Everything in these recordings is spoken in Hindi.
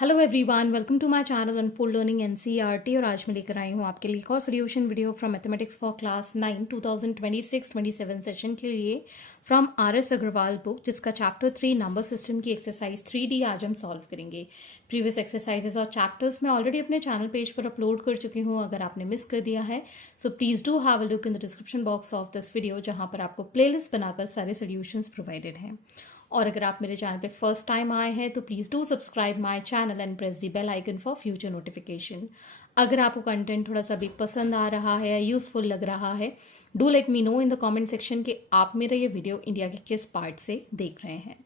Hello everyone, welcome to my channel unfold learning NCERT. और आज मैं लेकर आई हूँ आपके लिए एक और solution video from mathematics for class 9 2026-27 session के लिए फ्रॉम आर.एस. अग्रवाल बुक, जिसका चैप्टर 3 नंबर सिस्टम की एक्सरसाइज 3D आज हम सॉल्व करेंगे। प्रीवियस एक्सरसाइजेस और चैप्टर्स मैं ऑलरेडी अपने चैनल पेज पर अपलोड कर चुकी हूँ। अगर आपने मिस कर दिया है so please do have a look in the description box of this video, जहाँ पर आपको प्लेलिस्ट बनाकर सारे सोल्यूशंस प्रोवाइडेड हैं। और अगर आप मेरे चैनल पे फर्स्ट टाइम आए हैं तो please do subscribe my channel and press the bell icon for future notification. अगर आपको कंटेंट थोड़ा सा भी पसंद आ रहा है या यूज़फुल लग रहा है, do let me know in the comment section कि आप मेरा ये वीडियो इंडिया के किस पार्ट से देख रहे हैं।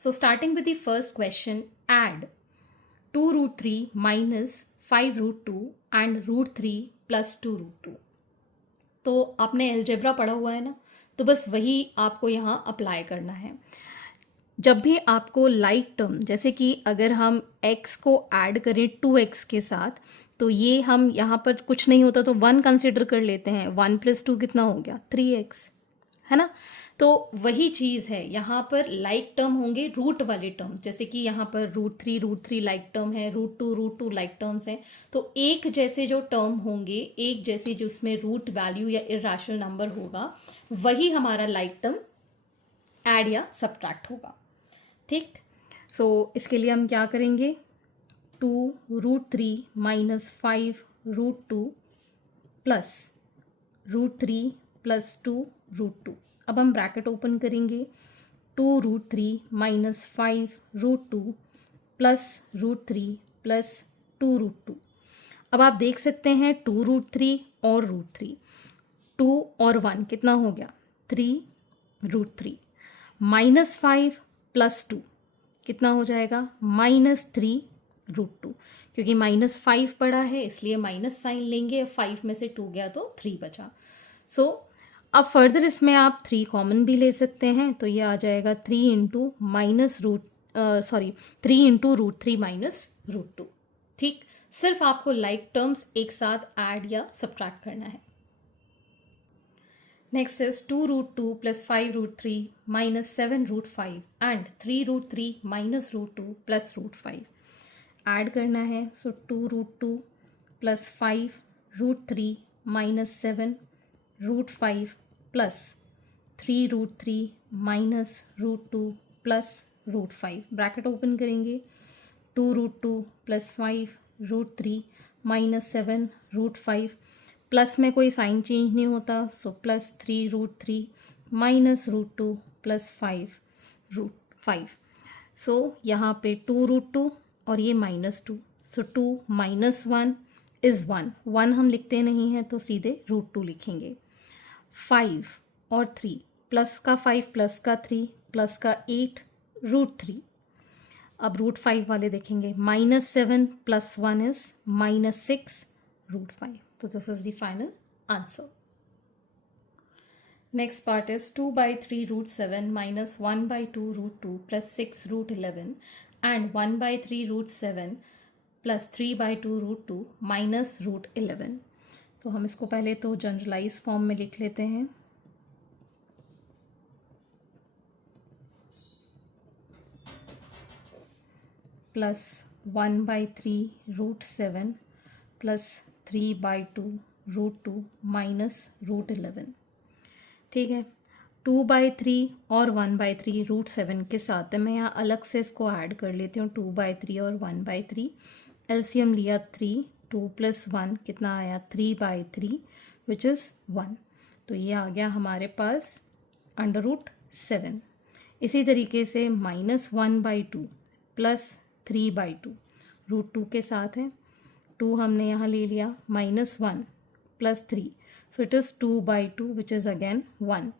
So starting with the first question, add 2√3 minus 5√2 and √3 plus 2√2। तो आपने अलजेब्रा पढ़ा हुआ है ना, तो बस वही आपको यहाँ अप्लाई करना है। जब भी आपको लाइक टर्म, जैसे कि अगर हम x को ऐड करें 2x के साथ, तो ये हम यहाँ पर कुछ नहीं होता तो 1 कंसिडर कर लेते हैं। 1 + 2 कितना हो गया? 3x, है ना। तो वही चीज़ है, यहाँ पर लाइक टर्म होंगे रूट वाले टर्म, जैसे कि यहाँ पर √3 लाइक टर्म है, √2 लाइक टर्म्स हैं। तो एक जैसे जो टर्म होंगे, एक जैसे जिसमें रूट वैल्यू या इर्रेशनल नंबर होगा, वही हमारा लाइक टर्म ऐड या सब्ट्रैक्ट होगा। ठीक, सो इसके लिए हम क्या करेंगे? 2√3 माइनस 5√2 प्लस √3 प्लस 2√2। अब हम ब्रैकेट ओपन करेंगे। 2√3 माइनस 5√2 प्लस √3 प्लस 2√2। अब आप देख सकते हैं 2√3 और √3, 2 और 1 कितना हो गया? 3√3 माइनस 5 प्लस 2 कितना हो जाएगा? -3√2। क्योंकि -5 पड़ा है इसलिए माइनस साइन लेंगे। 5 में से 2 गया तो 3 बचा। सो अब फर्दर इसमें आप 3 कॉमन भी ले सकते हैं, तो ये आ जाएगा 3 इंटू √3 माइनस √2। ठीक, सिर्फ आपको लाइक टर्म्स एक साथ ऐड या सब्ट्रैक्ट करना है। Next is 2√2 plus 5√3 minus 7√5 and 3√3 minus √2 plus √5 add करना है। सो 2√2 plus 5√3 minus 7√5 plus 3√3 minus √2 plus √5 bracket open करेंगे। 2√2 plus 5√3 minus 7√5, प्लस में कोई साइन चेंज नहीं होता, सो प्लस 3√3 माइनस √2 प्लस 5√5। सो यहाँ पे 2√2 और ये -2, सो 2 - 1 इज़ 1। 1 हम लिखते नहीं हैं तो सीधे √2 लिखेंगे। 5 और 3, प्लस का 5 प्लस का 3 प्लस का 8 √3। अब √5 वाले देखेंगे। -7 plus 1 is -6 √5. So this is the final answer. Next part is 2/3√7 minus 1/2√2 plus 6√11 and 1/3√7 plus 3/2√2 minus √11. तो हम इसको पहले तो जनरलाइज फॉर्म में लिख लेते हैं। Plus 1/3√7 plus 3/2√2 minus √11। ठीक है, 2/3 और 1/3 √7 के साथ मैं यहाँ अलग से इसको ऐड कर लेती हूँ। 2/3 और 1/3 एलसीएम लिया 3, 2 + 1 कितना आया? 3/3 विच इज़ 1। तो ये आ गया हमारे पास √7। इसी तरीके से -1/2 प्लस 3/2 √2 के साथ है। 2 हमने यहाँ ले लिया, -1 plus 3, so it is 2/2 which is again 1।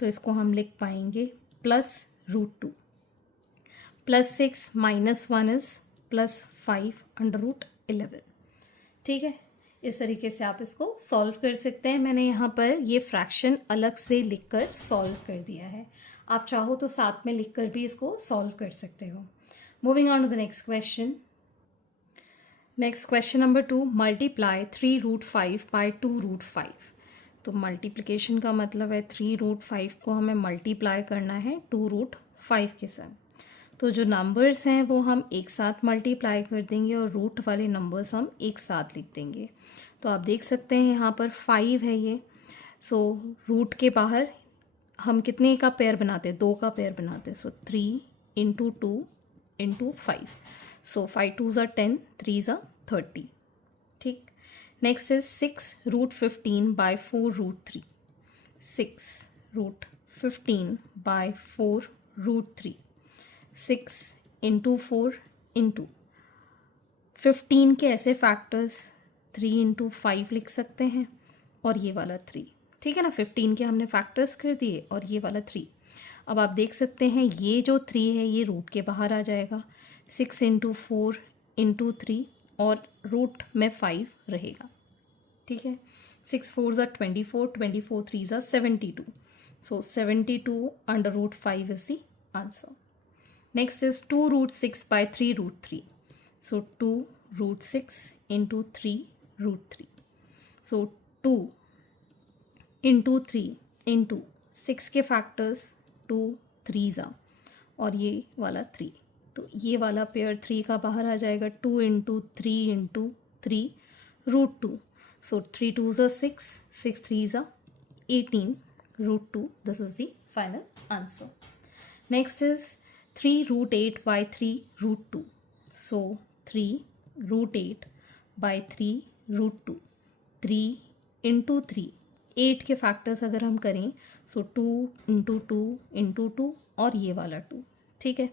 तो इसको हम लिख पाएंगे plus √2 plus 6 minus 1 is plus 5 √11। ठीक है, इस तरीके से आप इसको सॉल्व कर सकते हैं। मैंने यहाँ पर ये फ्रैक्शन अलग से लिखकर सॉल्व कर दिया है। आप चाहो तो साथ में लिखकर भी इसको सॉल्व कर सकते हो। Moving on to the next question. Next question number 2, multiply 3√5 by 2√5। तो मल्टीप्लिकेशन का मतलब है 3√5 को हमें मल्टीप्लाई करना है 2√5 के साथ। तो जो नंबर्स हैं वो हम एक साथ मल्टीप्लाई कर देंगे और रूट वाले नंबर्स हम एक साथ लिख देंगे। तो आप देख सकते हैं यहाँ पर 5 है ये। सो रूट के बाहर हम कितने का पेयर बनाते हैं, 2 का पेयर बनाते हैं। सो 3 इंटू 2 इंटू 5। सो 5 2 ज़ा 10, 3 ज़ा 30। ठीक। Next is 6 root 15 by 4 root 3। 6 root 15 by 4 root 3। 6 into 4 into 15 के ऐसे फैक्टर्स 3 इंटू 5 लिख सकते हैं और ये वाला 3। ठीक है ना, 15 के हमने फैक्टर्स कर दिए और ये वाला 3। अब आप देख सकते हैं ये जो 3 है ये रूट के बाहर आ जाएगा। 6 इंटू 4 इंटू 3 और रूट में 5 रहेगा। ठीक है, 6 4 ज़ा 24, 24 3 ज़ा 72। So 72 under root 5 is the answer. Next is 2 root 6 by 3 root 3। So 2 root 6 into 3 root 3। So 2 into 3 into 6 के फैक्टर्स 2 3 ज़ा और ये वाला 3। तो ये वाला पेयर 3 का बाहर आ जाएगा। 2 इंटू 3 रूट 2। सो 3 2 ज़ा 6, 6 3 ज़ा 18 root 2। This is the final answer. Next is 3 root 8 by 3 root 2। So 3 root 8 by 3 root 2। 3 into 3, 8 के फैक्टर्स अगर हम करें सो 2 इंटू 2 इंटू 2 और ये वाला 2। ठीक है,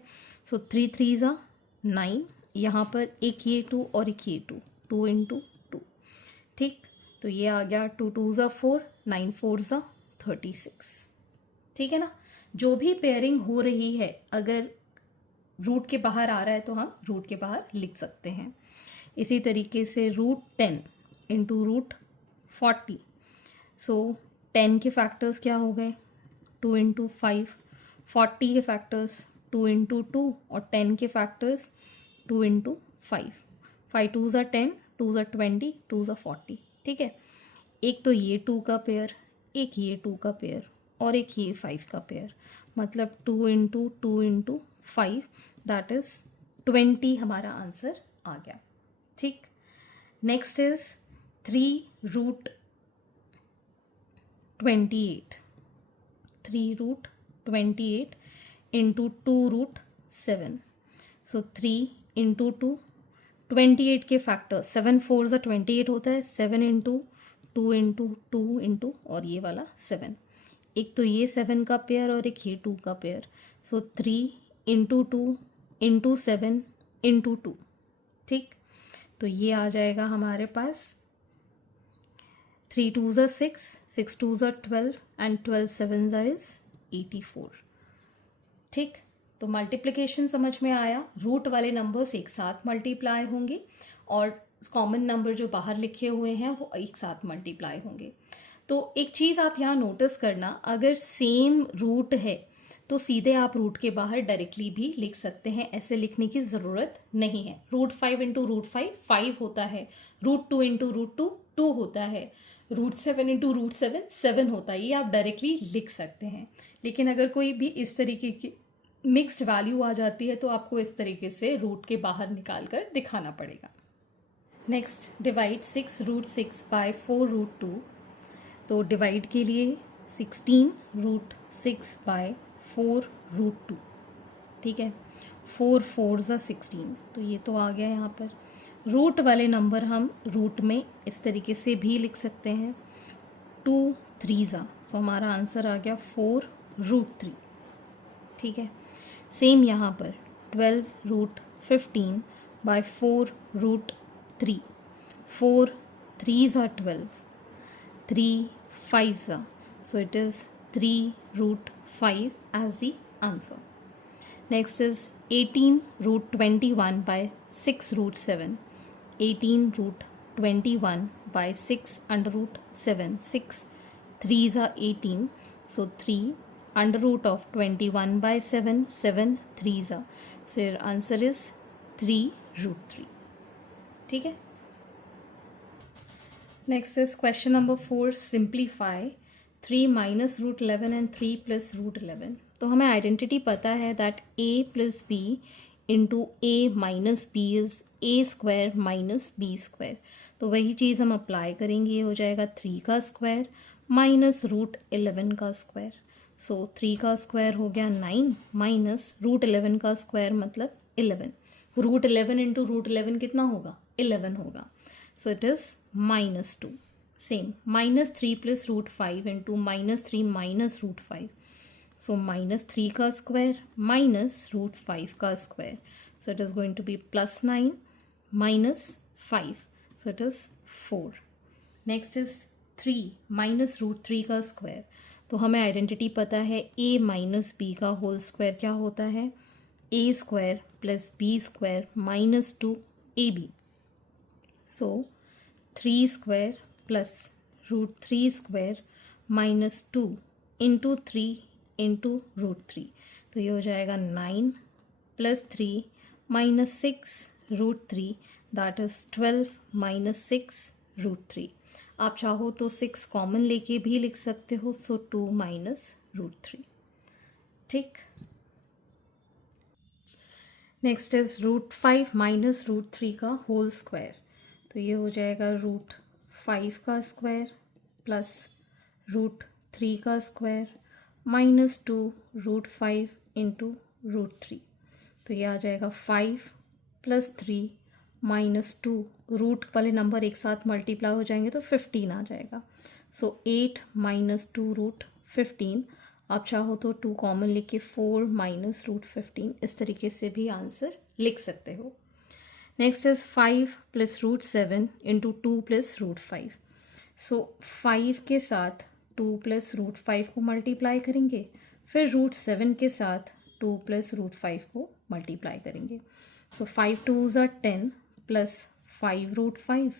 सो 3 3 ज़ा 9, यहाँ पर एक ये 2 और एक ये 2, 2 इंटू 2। ठीक, तो ये आ गया 2 2 ज़ा 4, 9 4 ज़ा 36। ठीक है ना, जो भी पेयरिंग हो रही है अगर रूट के बाहर आ रहा है तो हम रूट के बाहर लिख सकते हैं। इसी तरीके से रूट 10 इंटू रूट 40। सो 10 के फैक्टर्स क्या हो गए, 2 इंटू 5। 40 के फैक्टर्स 2 इंटू 2 और 10 के फैक्टर्स 2 इंटू 5। 5 2 ज़ा 10, 2 ज़ा 20, 2 ज़ा 40। ठीक है, एक तो ये 2 का पेयर, एक ये 2 का पेयर और एक ये 5 का पेयर, मतलब 2 इंटू 2 इंटू 5 दैट इज 20 हमारा आंसर आ गया। ठीक, next is 3 root 28। 3 root 28 into 2 root 7। So 3 into 2, 28 के फैक्टर 7 4 ज़ा 28 होता है। 7 इंटू 2 इंटू 2 इंटू और ये वाला 7। एक तो ये 7 का पेयर और एक ये 2 का पेयर। सो 3 इंटू 2 इंटू 7 इंटू 2। ठीक, तो ये आ जाएगा हमारे पास 3 2 ज़ा 6, 6 2 ज़ा 12 एंड 12 7 ज़ा इज 84। ठीक, तो मल्टीप्लिकेशन समझ में आया। रूट वाले नंबर्स एक साथ मल्टीप्लाई होंगे और कॉमन नंबर जो बाहर लिखे हुए हैं वो एक साथ मल्टीप्लाई होंगे। तो एक चीज़ आप यहाँ नोटिस करना, अगर सेम रूट है तो सीधे आप रूट के बाहर डायरेक्टली भी लिख सकते हैं, ऐसे लिखने की ज़रूरत नहीं है। रूट 5 इंटू रूट 5 5 होता है, रूट 2 इंटू रूट 2 2 होता है, रूट 7 इंटू रूट 7 7 होता है। ये आप डायरेक्टली लिख सकते हैं। लेकिन अगर कोई भी इस तरीके की मिक्स्ड वैल्यू आ जाती है तो आपको इस तरीके से रूट के बाहर निकाल कर दिखाना पड़ेगा। Next, divide 6 root 6 by 4 root 2। तो डिवाइड के लिए 16 रूट 6 बाय 4 रूट 2। ठीक है, 4 4 ज़ा 16, तो ये तो आ गया यहाँ पर। रूट वाले नंबर हम रूट में इस तरीके से भी लिख सकते हैं, 2 3 ज़ा, तो हमारा आंसर आ गया 4 रूट 3। ठीक है, सेम यहाँ पर 12 रूट 15 बाय 4 रूट 3। 4 3 ज़ा 12, 3 5 ज़ा, so it is 3 root 5 as the answer. Next is 18 root 21 by 6 root 7. 18 root 21 by 6 under root 7. 6 3s are 18, so 3 under root of 21 by 7. 7 3s are, so your answer is 3 root 3. ठीक है, next is question number 4. Simplify 3 minus root 11 and 3 plus root 11. तो हमें आइडेंटिटी पता है that a plus b into a minus b is a square minus b square. तो वही चीज़ हम अप्लाई करेंगे, ये हो जाएगा 3 का स्क्वायर माइनस रूट 11 का स्क्वायर। सो 3 का स्क्वायर हो गया 9 माइनस रूट 11 का स्क्वायर मतलब 11। रूट 11 इंटू रूट 11 कितना होगा? 11 होगा। So it is -2। Same minus 3 plus root 5 into -3 minus root 5। So minus 3 का स्क्वायर minus root 5 का square. So it is going to be plus 9 minus 5. So it is 4. Next is 3 minus root 3 का स्क्वायर. तो हमें आइडेंटिटी पता है a माइनस बी का होल स्क्वायर क्या होता है? a square plus b square minus 2ab. So 3 square plus root 3 square minus 2 into 3 into root 3. तो ये हो जाएगा 9 plus 3 minus 6 root 3 that is 12 minus 6 root 3. आप चाहो तो 6 कॉमन लेके भी लिख सकते हो. So 2 minus root 3. ठीक. Next is root 5 minus root 3 का होल स्क्वायर. तो ये हो जाएगा रूट 5 का स्क्वायर प्लस रूट 3 का square minus 2 root 5 into root 3. तो ये आ जाएगा 5 प्लस 3 माइनस 2. रूट वाले नंबर एक साथ मल्टीप्लाई हो जाएंगे तो 15 आ जाएगा. So 8 minus 2 root 15. आप चाहो तो 2 कॉमन लिख के 4 माइनस रूट 15 इस तरीके से भी आंसर लिख सकते हो. Next is 5 plus root 7 into 2 plus root 5. So 5 के साथ 2 प्लस रूट 5 को मल्टीप्लाई करेंगे, फिर रूट 7 के साथ 2 प्लस रूट 5 को मल्टीप्लाई करेंगे. So 5 2s are 10 plus 5 root 5.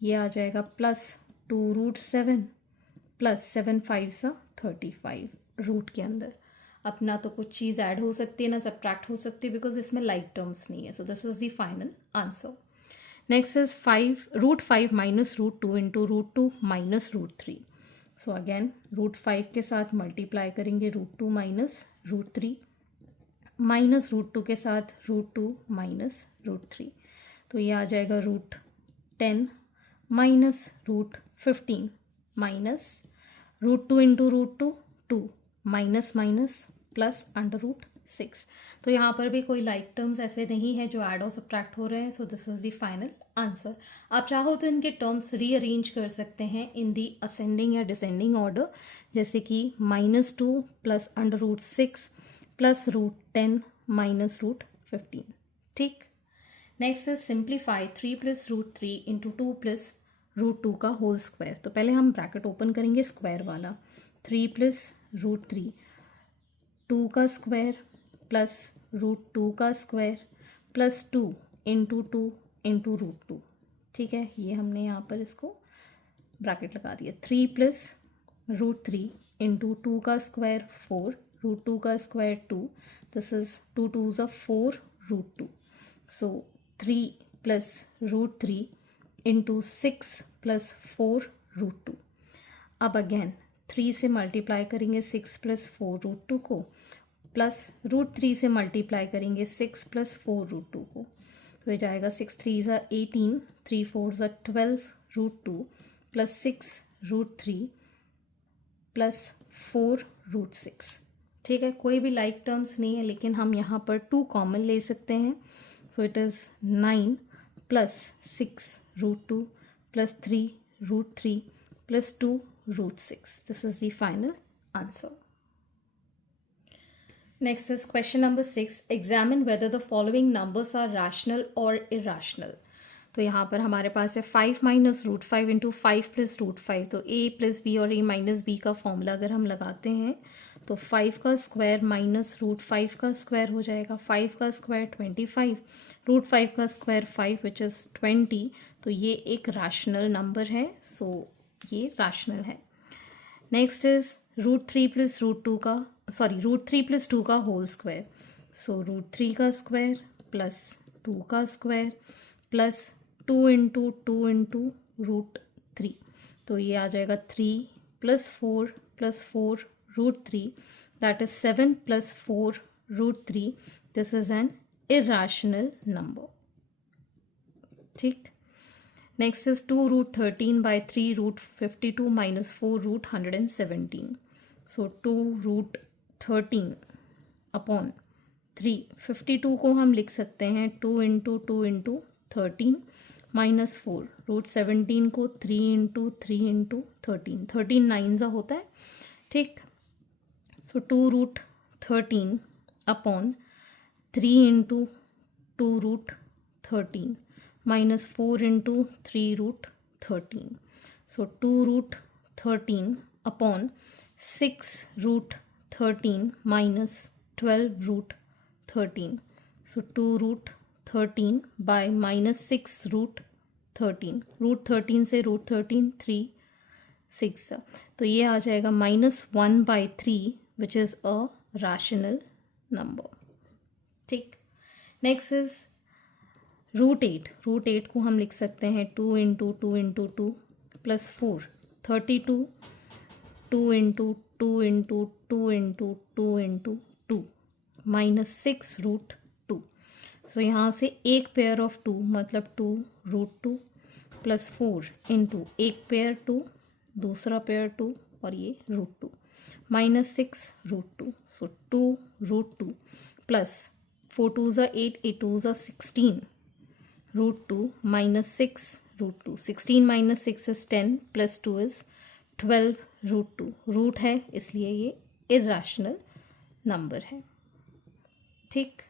ये आ जाएगा plus 2 root 7 plus 7 5s are 35 root के अंदर. अपना तो कुछ चीज़ ऐड हो सकती है ना सब्ट्रैक्ट हो सकती है बिकॉज इसमें लाइक टर्म्स नहीं है. So this is the final answer. Next is 5 root 5 minus root 2 into root 2 minus root 3. So again root 5 के साथ मल्टीप्लाई करेंगे root 2 minus root 3 minus root 2 के साथ रूट 2 माइनस रूट 3. तो ये आ जाएगा root 10 minus root 15 minus root 2 into root 2 2 minus minus plus under root 6. तो यहाँ पर भी कोई लाइक टर्म्स ऐसे नहीं है जो ऐड और सब्ट्रैक्ट हो रहे हैं. So this is the final answer. आप चाहो तो इनके टर्म्स रीअरेंज कर सकते हैं इन दी असेंडिंग या डिसेंडिंग ऑर्डर, जैसे कि -2 plus under root 6 plus root 10 minus root 15. ठीक. Next is simplify 3 plus root 3 into 2 plus root 2 का होल स्क्वायर. तो पहले हम ब्रैकेट ओपन करेंगे स्क्वायर वाला. 3 प्लस रूट 3 2 का स्क्वायर प्लस रूट 2 का square plus 2 into 2 into root 2. ठीक है, ये हमने यहाँ पर इसको ब्रैकेट लगा दिया. 3 प्लस रूट 3 इंटू 2 का स्क्वायर 4 रूट 2 का square 2. This is 2 2s are 4 root 2. So 3 plus root 3 into 6 plus 4 root 2. अब अगेन 3 से मल्टीप्लाई करेंगे 6 प्लस 4 रूट 2 को, प्लस रूट 3 से मल्टीप्लाई करेंगे 6 प्लस 4 रूट 2 को. तो ये जाएगा 6 3s are 18 3 4s are 12 root 2 plus 6 root 3 plus 4 root 6. ठीक है, कोई भी लाइक टर्म्स नहीं है लेकिन हम यहाँ पर 2 कॉमन ले सकते हैं. So it is 9 plus 6 root 2 plus 3 root 3 plus 2 root 6. This is the final answer. Next is question number 6. Examine whether the following numbers are rational or irrational. तो यहाँ पर हमारे पास है 5 minus root 5 into 5 plus root 5. तो a प्लस बी और a माइनस बी का फॉर्मूला अगर हम लगाते हैं तो 5 का स्क्वायर माइनस रूट 5 का स्क्वायर हो जाएगा. 5 का स्क्वायर 25 रूट 5 का स्क्वायर 5 विच इज़ 20. तो ये एक रैशनल नंबर है. सो ये रैशनल है. Next is root 3 plus root 2 का रूट 3 प्लस 2 का होल स्क्वायर. सो रूट 3 का स्क्वायर प्लस 2 का square plus 2 into 2 into root 3. तो ये आ जाएगा 3 plus 4 root 3 that is 7 plus 4 root 3. This is an irrational number. ठीक. Next is 2 root 13 by 3 root 52 minus 4 root 117. So 2 root 13 upon 3. 52 को हम लिख सकते हैं 2 into 2 into 13 minus 4 root 17 को 3 into 3 into 13. 13 9 होता है. ठीक. So 2 root 13 upon 3 into 2 root 13 minus 4 into 3 root 13. So 2 root 13 upon 6 root 13 minus 12 root 13. So 2 root 13 by minus 6 root 13. Root 13 से root 13 3 6. तो ये आ जाएगा -1 by 3 which is a rational number. ठीक. Next is root 8. रूट 8 को हम लिख सकते हैं 2 into 2 into 2 plus 4 32 2 into 2 into 2 into 2 into 2 minus 6 root 2. सो यहाँ से एक पेयर ऑफ 2 मतलब 2 root 2 plus 4 into एक पेयर 2 दूसरा पेयर 2 और ये root 2 minus 6 root 2. So 2 root 2 plus 4 2s are 8 8 2s are 16 root 2 minus 6 root 2. 16 minus 6 is 10 plus 2 is 12 root 2. Root है इसलिए ये irrational number है. ठीक.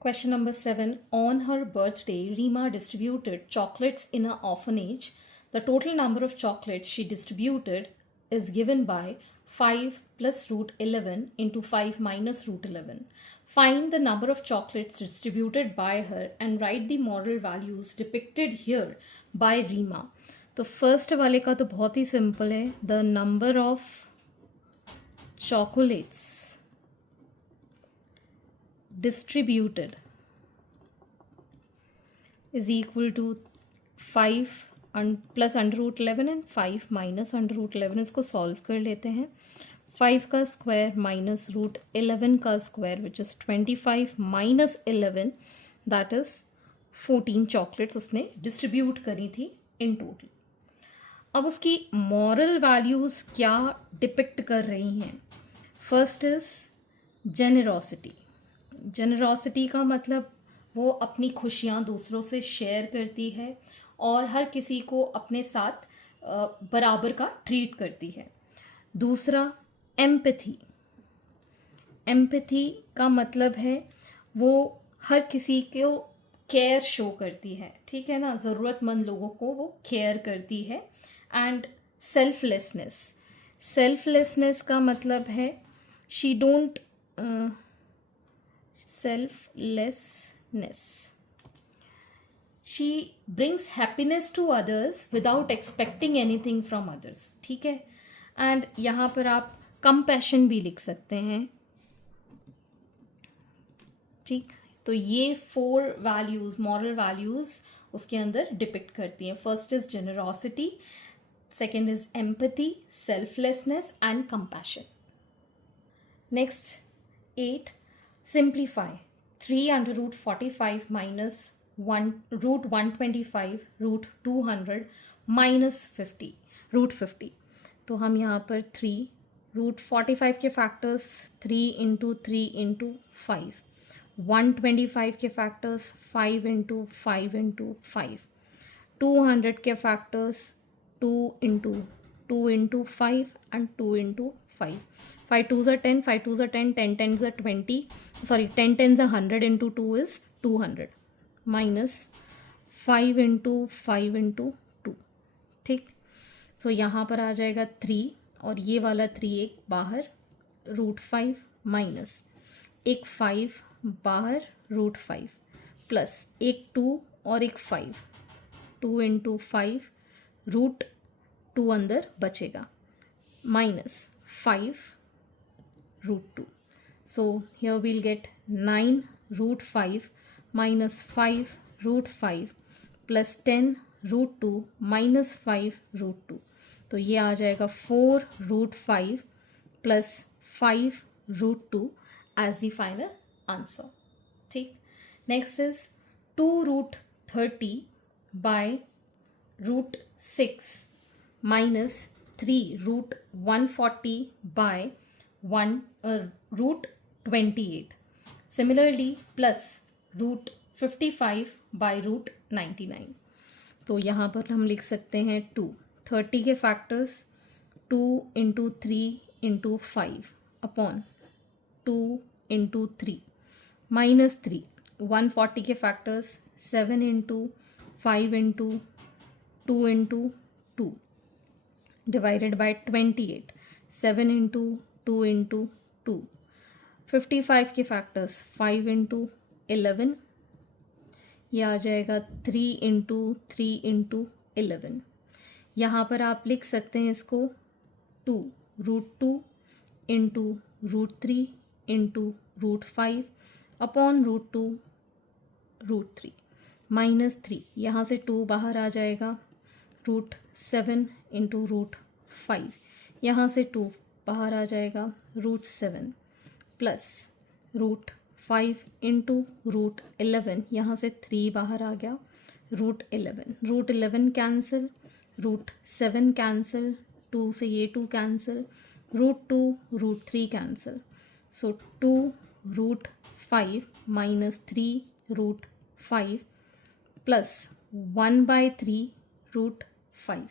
Question number 7. On her birthday, Rima distributed chocolates in an orphanage. The total number of chocolates she distributed is given by 5 plus root 11 into 5 minus root 11. Find the number of chocolates distributed by her and write the moral values depicted here by Rima. तो फर्स्ट वाले का तो बहुत ही सिंपल है. The number of chocolates distributed is equal to 5 plus under root 11 and 5 minus under root 11. इसको सॉल्व कर लेते हैं. 5 का स्क्वायर माइनस रूट 11 का square which is 25 minus 11 that is 14 chocolates उसने डिस्ट्रीब्यूट करी थी इन टोटल. अब उसकी मॉरल वैल्यूज़ क्या डिपिक्ट कर रही हैं. First is generosity. जेनरोसिटी का मतलब वो अपनी खुशियाँ दूसरों से शेयर करती है और हर किसी को अपने साथ बराबर का ट्रीट करती है. दूसरा एम्पैथी. एम्पैथी का मतलब है वो हर किसी को केयर शो करती है. ठीक है ना. ज़रूरतमंद लोगों को वो केयर करती है. And selflessness. सेल्फलेसनेस का मतलब है she don't selflessness she brings happiness to others without expecting anything from others. ठीक है. एंड यहाँ पर आप कंपैशन भी लिख सकते हैं. ठीक. तो ये 4 वैल्यूज़ मॉरल वैल्यूज़ उसके अंदर डिपिक्ट करती हैं. First is generosity, second is empathy, selflessness and compassion. Next 8. Simplify. 3 under root 45 minus 1 root 125 root 200 minus 50 root 50. तो हम यहाँ पर 3 रूट 45 के फैक्टर्स 3 इंटू 3 इंटू 5, 125 के फैक्टर्स 5 इंटू 5 इंटू 5, 200 के factors 2 into 2 into 5 and 2 into 5. 5 2s are 10, 5 2s are 10, 10 10s are 20, sorry 10 10s are 100 into 2 is 200 minus 5 into 5 into 2. ठीक. सो यहाँ पर आ जाएगा 3 और ये वाला 3 एक बाहर रूट 5 माइनस एक 5 बाहर रूट 5 प्लस एक 2 और एक 5, 2 इंटू 5 रूट 2 अंदर बचेगा minus 5 root 2. So here we'll get 9 root 5 minus 5 root 5 plus 10 root 2 minus 5 root 2. तो ये आ जाएगा 4 रूट 5 प्लस 5√2 as the final answer. ठीक. Next is 2√30 by √6 minus 3√140 by √28. Similarly, plus √55 by √99. तो यहाँ पर हम लिख सकते हैं 30 के factors 2 into 3 into 5 upon 2 into 3 minus 3 140 के factors 7 into 5 into 2 into 2 divided by 28 7 into 2 into 2 55 के फैक्टर्स 5 into 11 ये आ जाएगा 3 into 3 into 11. यहाँ पर आप लिख सकते हैं इसको 2√2 into √3 into √5 अपॉन √2 √3 माइनस 3 यहाँ से 2 बाहर आ जाएगा √7 into √5 यहाँ से 2 बाहर आ जाएगा √7 प्लस √5 into √11 यहाँ से 3 बाहर आ गया √11 कैंसिल √7 कैंसिल 2 से ये 2 cancel √2 √3 cancel so 2√5 minus 3√5 plus 1/3 √5.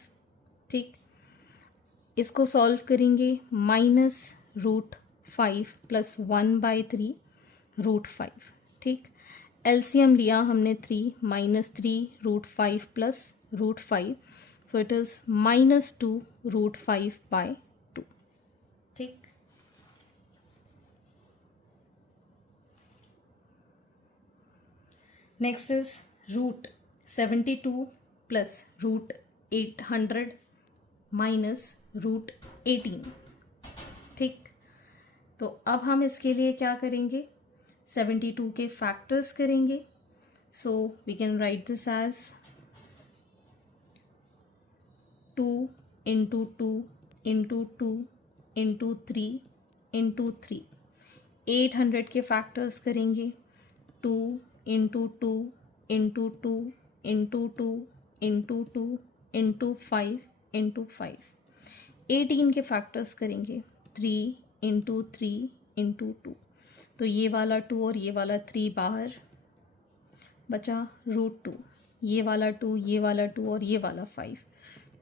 ठीक, इसको सॉल्व करेंगे माइनस √5 प्लस 1/3 √5. ठीक, एलसीएम लिया हमने 3 minus 3√5 plus √5 so it is minus 2√5/2. ठीक, नेक्स्ट इज √72 प्लस √800 माइनस √18. ठीक, तो अब हम इसके लिए क्या करेंगे 72 के फैक्टर्स करेंगे. So we can write this as 2 into 2 into 2 into 3 into 3. 800 के फैक्टर्स करेंगे 2 into 2 into 2 into 2 into 2 into 5 into 5. 18 के फैक्टर्स करेंगे 3 into 3 into 2. तो ये वाला 2 और ये वाला 3 बाहर बचा √2. ये वाला 2 ये वाला 2 और ये वाला 5.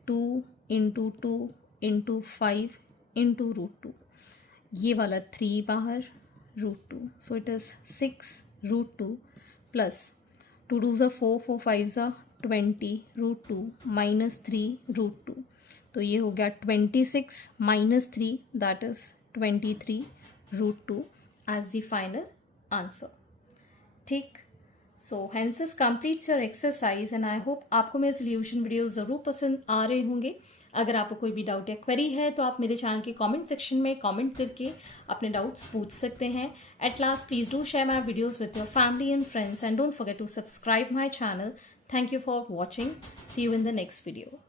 2 into 2 into 5 into √2. ये वाला 3 बाहर √2. सो इट इज़ 6√2 प्लस 2 2 ज़ा 4 4 5 ज़ा 20 √2 माइनस 3 √2. तो ये हो गया 26 minus 3 that is 23 √2 as the final answer. ठीक, सो hence this completes your exercise and I hope आपको मेरे सोल्यूशन वीडियो ज़रूर पसंद आ रहे होंगे. अगर आपको कोई भी डाउट या क्वेरी है तो आप मेरे चैनल के कमेंट सेक्शन में कमेंट करके अपने डाउट्स पूछ सकते हैं. At last please do share my videos with your family and friends and don't forget to subscribe my channel. Thank you for watching. See you in the next video.